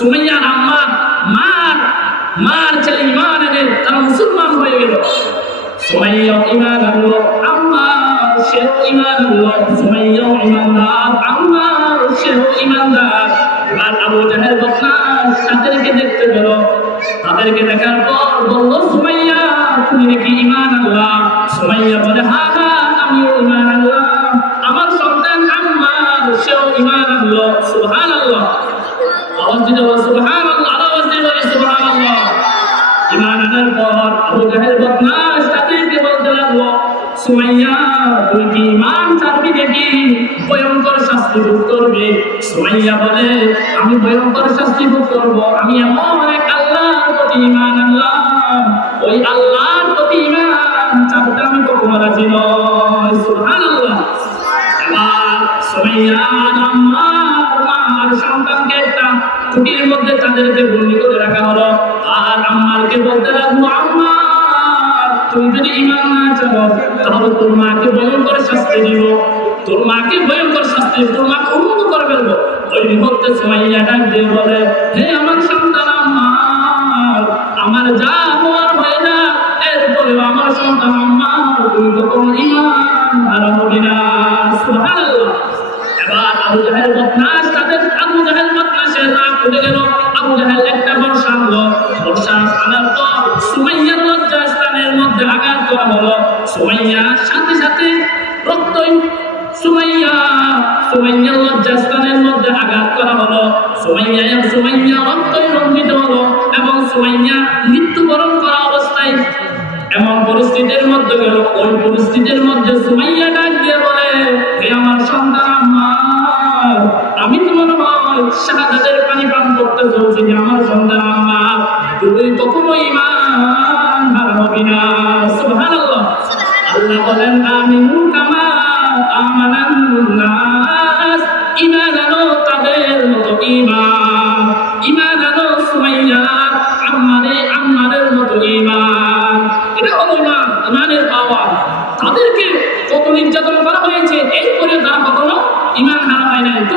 সুমাইয়ার আম্মা মার ছেলে ঈমান এনে তারা মুসলমান হয়ে গেল। সুমাইয়া ঈমান আনলো, আম্মা সেও ঈমান আনলো। সুমাইয়া ঈমানদার, আম্মা সেও ঈমানদার। এবার আবু জাহেল বদমাশ তাদেরকে দেখতে পেল। তাদেরকে দেখার পর বলল, সুমাইয়া তুমি নাকি ঈমান আনলা? সুমাইয়া বলে, হ্যাঁ হ্যাঁ আমিও ঈমান আনলাম। আমার সন্তান আম্মার সেও ঈমান আনলো। সুবহানাল্লাহ, আওয়াজ দিতে বলো সুবহানাল্লাহ, আওয়াজ দিয়ে বলি সুবহানাল্লাহ। ঈমান আনার পর আবু জাহেল বদমাশ তাদেরকে বলতে লাগলো, সুমাইয়া তুই কি ঈমান ছাড়বি নাকি ভয়ঙ্কর শাস্তি ভোগ করবি? সুমাইয়া বলে, আমি ভয়ঙ্কর শাস্তি ভোগ করব। আমি এমন এক আল্লাহর প্রতি ঈমান আনলাম, ওই আল্লাহর প্রতি ঈমান ছাড়তে আমি কখনো রাজি নই। সুবহানাল্লাহ। এবার সুমাইয়া আম্মার সন্তানকে একটা কুটির মধ্যে তাদেরকে বন্দী করে রাখা হলো। আর আম্মারকে বলতে লাগলো, আম্মা তুমি যদি ঈমান না ছাড়ো তাহলে তোর মাকে ভয়ঙ্কর শাস্তি দিব, তোর মাকে ভয়ঙ্কর শাস্তি, তোর মাকে উন্নত করে ফেলবো। ওই মুহূর্তে সুমাইয়া ডাক দিয়ে বলে, হে আমার সন্তান আম্মার, আমার যা হওয়ার হয়ে যা, এরপরে আমার সন্তান আম্মার তুমি কখনো ঈমান হারাবি না। সুবহানাল্লাহ। এবার আবু জাহেল বদমাশের রাগ উঠে গেল। আবু জাহেল একটা বর্ষা আনলো। বর্ষা আনার পর সুমাইয়ার লজ্জাস্থানের মধ্যে আঘাত করা হলো। সুমাইয়া সাথে সাথে রক্তই সুমাইয়ার লজ্জাস্থানের মধ্যে আঘাত করা হলো। সুমাইয়া রক্তই রঞ্জিত হলো এবং সুমাইয়া মৃত্যুবরণ করা অবস্থায় এমন পরিস্থিতির মধ্যে গেল। ওই পরিস্থিতির মধ্যে সুমাইয়া ডাক দিয়ে বলে, হে আমার সন্তান আম্মার, আমি তো মনে হয় শাহাদাতের পানি পান করতে চলছি। আমার সন্তান আম্মার, তুই কখনো ঈমান হারাবি না। সুবহানাল্লাহ। আল্লাহ বলেন, আমিনু কামা আমানান নাস, ঈমান আনো তাদের মতো ঈমান আনো সুমাইয়া আম্মারের মতো ঈমান। এটা হলো ঈমানের পাওয়ার। তাদেরকে কত নির্যাতন করা হয়েছে, এরপরে তারা কখনো ঈমান হারা হয় নাই। তো